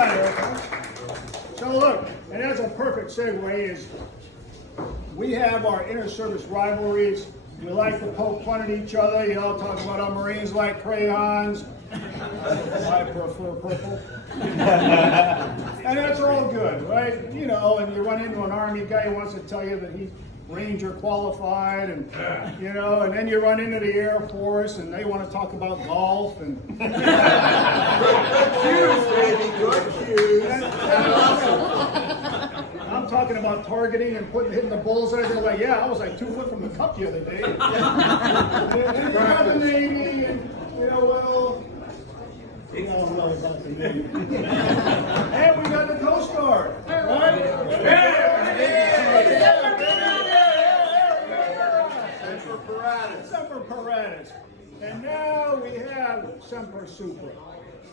right, okay. So look, and that's a perfect segue is we have our inter-service rivalries. We like to poke fun at each other. You all talk about our Marines like crayons. I prefer purple. And that's all good, right? You know, and you run into an Army guy who wants to tell you that he's Ranger qualified, and you know, and then you run into the Air Force and they want to talk about golf and Good cues, baby, good cues. I'm talking about targeting and hitting the bullseye. They're like, yeah, I was like 2 foot from the cup the other day. And you got the Navy, and you know, well, you know about the Navy. And we got the Coast Guard, right? Semper Paratus. And now we have Semper Supra,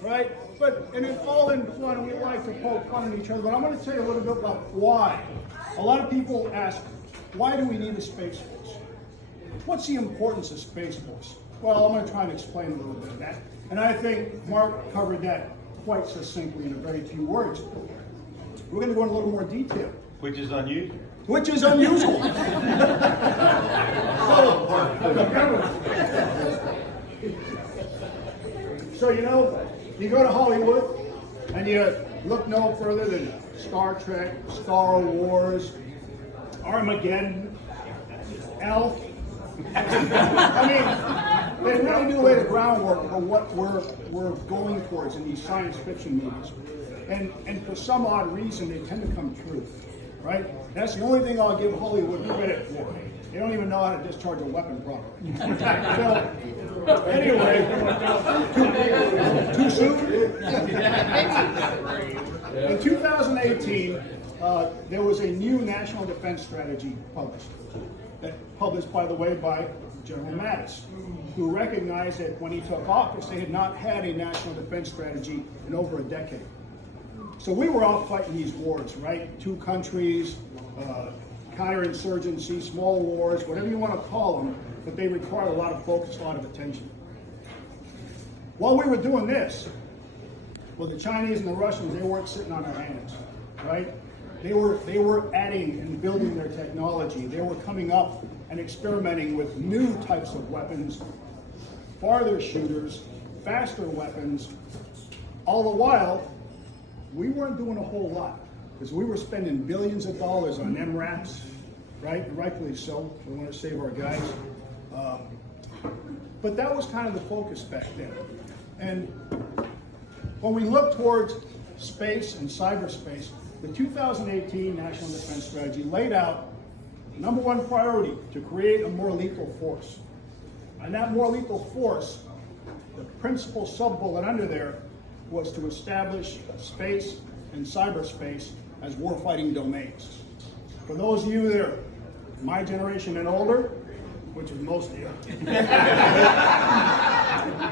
right? But, and it's all in fun, we like to poke fun at each other, but I'm going to tell you a little bit about why. A lot of people ask, why do we need a Space Force? What's the importance of Space Force? Well, I'm going to try and explain a little bit of that. And I think Mark covered that quite succinctly in a very few words. We're going to go into a little more detail. Which is unusual. Which is unusual. So, you know, you go to Hollywood and you look no further than Star Trek, Star Wars, Armageddon, Elf. I mean, they really do lay the groundwork for what we're going towards in these science fiction movies. And for some odd reason, they tend to come true, right? That's the only thing I'll give Hollywood credit for. They don't even know how to discharge a weapon properly. So, anyway, too soon? In 2018, there was a new national defense strategy published. Published, by the way, by General Mattis, who recognized that when he took office, they had not had a national defense strategy in over a decade. So we were all fighting these wars, right? Two countries, counterinsurgency, small wars, whatever you want to call them, but they required a lot of focus, a lot of attention. While we were doing this, well, the Chinese and the Russians, they weren't sitting on their hands, right? They were adding and building their technology. They were coming up and experimenting with new types of weapons, farther shooters, faster weapons. All the while, we weren't doing a whole lot because we were spending billions of dollars on MRAPs, right? Rightfully so. We want to save our guys. But that was kind of the focus back then. And when we look towards space and cyberspace, the 2018 National Defense Strategy laid out number one priority to create a more lethal force. And that more lethal force, the principal sub-bullet under there, was to establish space and cyberspace as warfighting domains. For those of you that are my generation and older, which is most of you,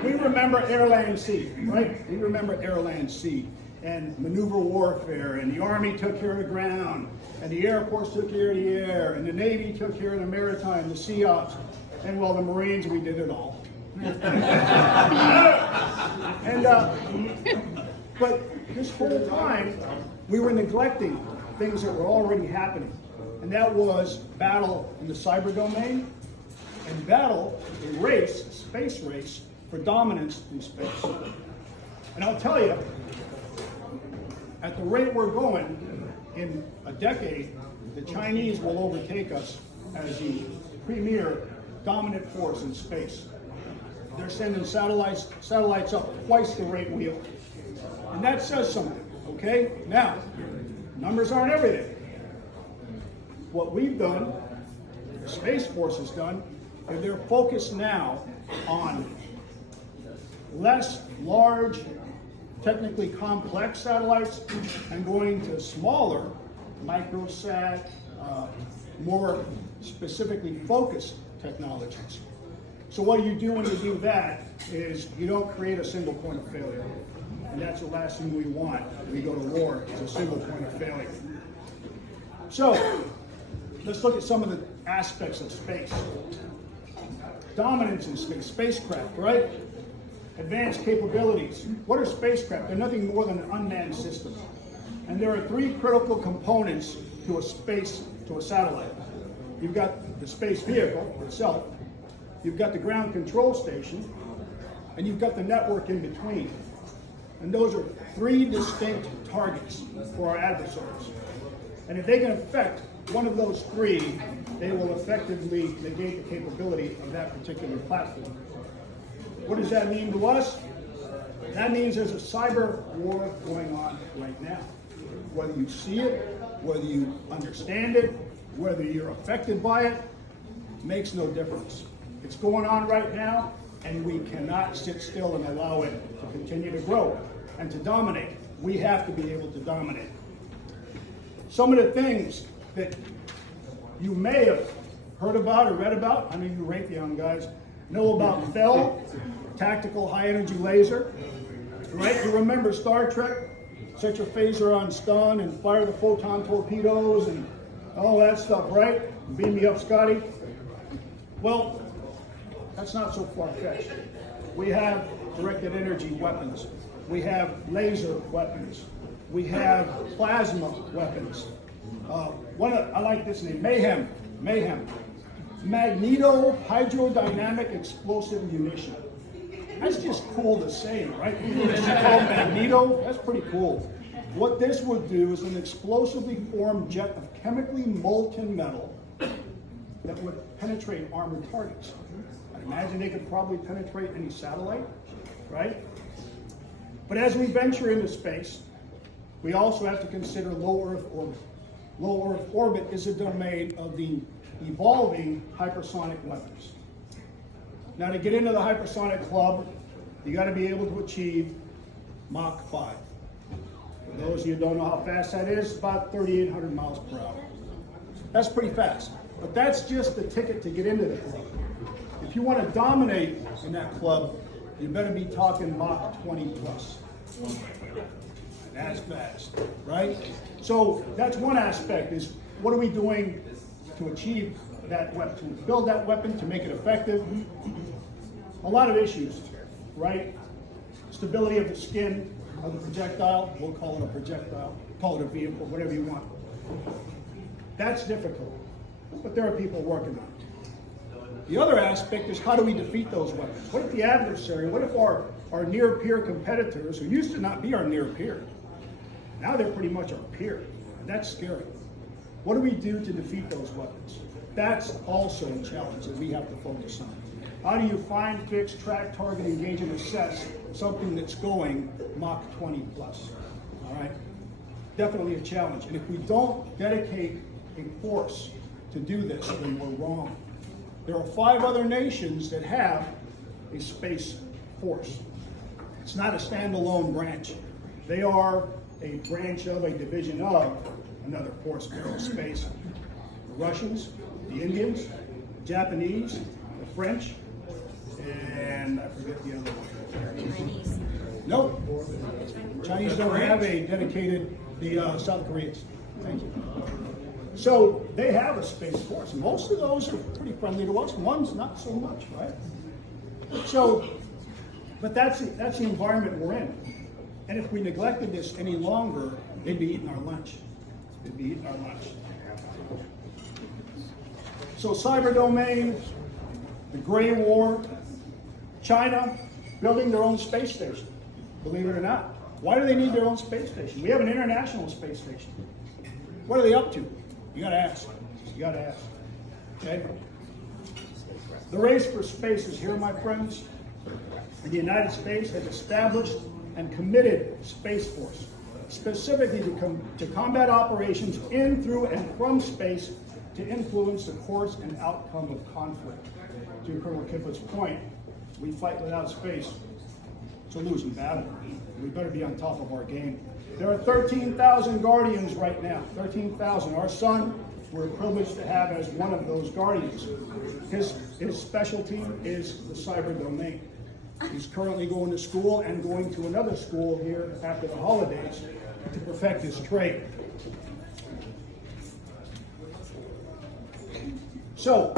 we remember air, land, sea, right? We remember air, land, sea, and maneuver warfare, and the Army took care of the ground, and the Air Force took care of the air, and the Navy took care of the maritime, the sea ops, and well, the Marines, we did it all. And but this whole time, we were neglecting things that were already happening, and that was battle in the cyber domain, and battle, a race, a space race, for dominance in space. And I'll tell you, at the rate we're going, in a decade, the Chinese will overtake us as the premier dominant force in space. They're sending satellites up twice the rate we are. And that says something, okay? Now, numbers aren't everything. What we've done, the Space Force has done, is they're focused now on less large, technically complex satellites and going to smaller, microsat, more specifically focused technologies. So what you do when you do that is you don't create a single point of failure. And that's the last thing we want when we go to war, is a single point of failure. So let's look at some of the aspects of space. Dominance in space, spacecraft, right? advanced capabilities. What are spacecraft? They're nothing more than an unmanned system. And there are three critical components to a satellite. You've got the space vehicle itself, you've got the ground control station, and you've got the network in between. And those are three distinct targets for our adversaries. And if they can affect one of those three, they will effectively negate the capability of that particular platform. What does that mean to us? That means there's a cyber war going on right now. Whether you see it, whether you understand it, whether you're affected by it, makes no difference. It's going on right now, and we cannot sit still and allow it to continue to grow and to dominate. We have to be able to dominate. Some of the things that you may have heard about or read about, I mean, you Raytheon guys know about FEL, tactical high energy laser, right? You remember Star Trek? Set your phaser on stun and fire the photon torpedoes and all that stuff, right? Beam me up, Scotty. Well, that's not so far-fetched. We have directed energy weapons. We have laser weapons. We have plasma weapons. I like this name, Mayhem. Magneto-hydrodynamic explosive munition. That's just cool to say, right? It's called Magneto. That's pretty cool. What this would do is an explosively formed jet of chemically molten metal that would penetrate armored targets. I imagine they could probably penetrate any satellite, right? But as we venture into space, we also have to consider low Earth orbit. Low Earth orbit is a domain of the evolving hypersonic weapons. Now, to get into the hypersonic club, you got to be able to achieve Mach 5. For those of you who don't know how fast that is, about 3,800 miles per hour. That's pretty fast. But that's just the ticket to get into the club. If you want to dominate in that club, you better be talking Mach 20 plus. That's fast, right? So that's one aspect, is what are we doing to achieve that weapon, to build that weapon, to make it effective? A lot of issues, right? Stability of the skin of the projectile, we'll call it a projectile, call it a vehicle, whatever you want. That's difficult, but there are people working on it. The other aspect is, how do we defeat those weapons? What if the adversary, what if our near-peer competitors, who used to not be our near-peer, now they're pretty much our peer. That's scary. What do we do to defeat those weapons? That's also a challenge that we have to focus on. How do you find, fix, track, target, engage, and assess something that's going Mach 20 plus? All right? Definitely a challenge. And if we don't dedicate a force to do this, then we're wrong. There are 5 other nations that have a space force. It's not a standalone branch. They are a branch of, a division of another force, aerospace. The Russians, the Indians, the Japanese, the French, and I forget the other one. Chinese. Nope. Chinese don't have a dedicated, the South Koreans. Thank you. So they have a space force. Most of those are pretty friendly to us. One's not so much, right? So, but that's the environment we're in. And if we neglected this any longer, they'd be eating our lunch. They'd be eating our lunch. So cyber domain, the Gray War, China building their own space station, believe it or not. Why do they need their own space station? We have an international space station. What are they up to? You gotta ask. You gotta ask. Okay? The race for space is here, my friends. And the United States has established and committed Space Force, specifically to combat operations in, through, and from space to influence the course and outcome of conflict. To Colonel Kiplett's point, we fight without space. It's a losing battle. We better be on top of our game. There are 13,000 Guardians right now, 13,000. Our son, we're privileged to have as one of those Guardians. His specialty is the cyber domain. He's currently going to school and going to another school here after the holidays to perfect his trade. So,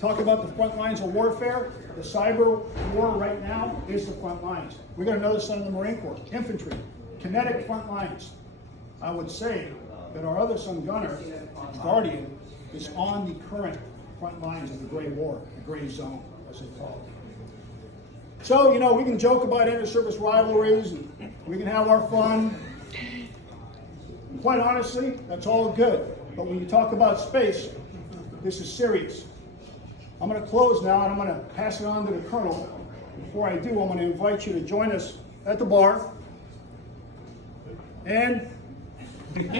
Talk about the front lines of warfare. The cyber war right now is the front lines. We got another son of the Marine Corps, infantry, kinetic front lines. I would say that our other son, Gunner, Guardian, is on the current front lines of the Gray War, the Gray Zone, as they call it. So, you know, we can joke about inter-service rivalries, and we can have our fun. And quite honestly, that's all good. But when you talk about space, this is serious. I'm going to close now, and I'm going to pass it on to the Colonel. Before I do, I'm going to invite you to join us at the bar. And good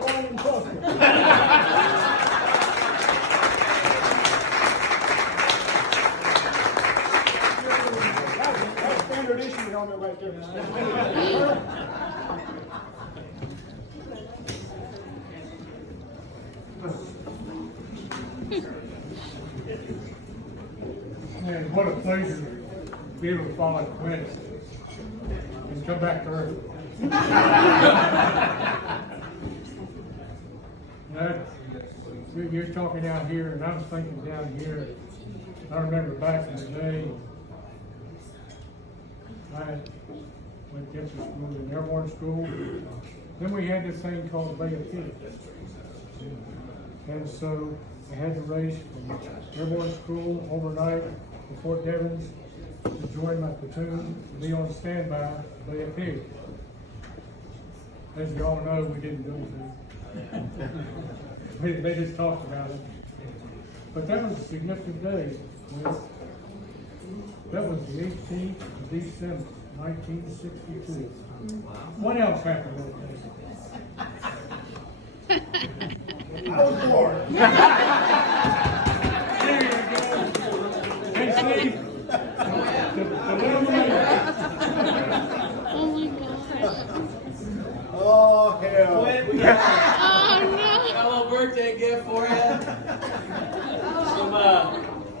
morning, Buster. That's standard issue helmet right there. Man, what a pleasure to be able to follow Quinn and come back to Earth. You're talking out here, and I'm thinking down here. I remember back in the day, I went to school, an airborne school. Then we had this thing called the Bay of Pigs. And so I had to race from airborne school overnight to Fort Devens to join my platoon, to be on standby at the Bay of Pigs. As you all know, we didn't do anything. They just talked about it. But that was a significant day. That was the 18th of December, 1962. Wow. What else happened that day? I was born. There you go. Hey, Steve. The little man. Oh my gosh. Oh, hell. Oh no. A little birthday gift for you.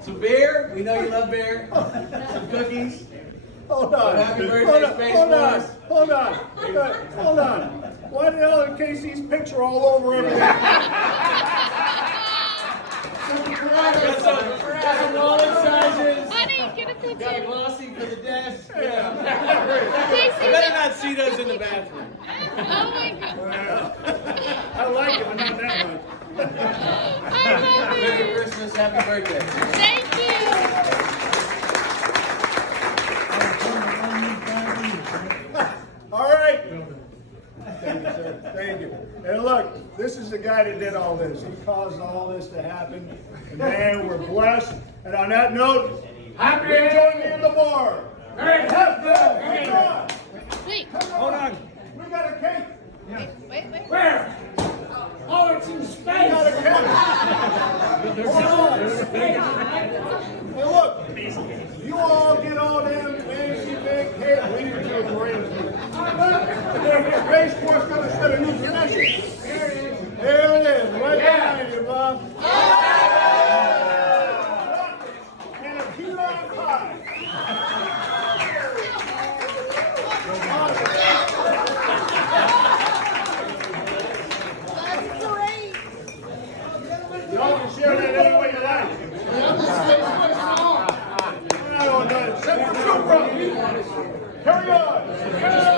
Some beer. We know you love beer. Some cookies. Hold on. Happy birthday, Space Force. Hold on. Why the hell is Casey's picture all over everything? Got some wallet sizes. Honey, get a Got a picture. glossy for the desk. Casey, You better not see those in the bathroom. oh my god. Well, I like it, but not that much. I love Merry it. Christmas. Happy birthday. Thank you. All right. Thank you, sir. Thank you. And look, this is the guy that did all this. He caused all this to happen. And man, we're blessed. And on that note, happy to join me in the bar. Hey, have fun. Wait, Hold on. We got a cake. wait. Where? Oh, it's in space. We got a cake. Hold on. Hey, look, you all get all them fancy big cake. We need to arrange it. Space Force got to set a new tradition. There it is. Right behind you, Bob. And a key lime pie. That's great. Y'all can share that any way you like. We're not all done. Except for Trooper. Carry on.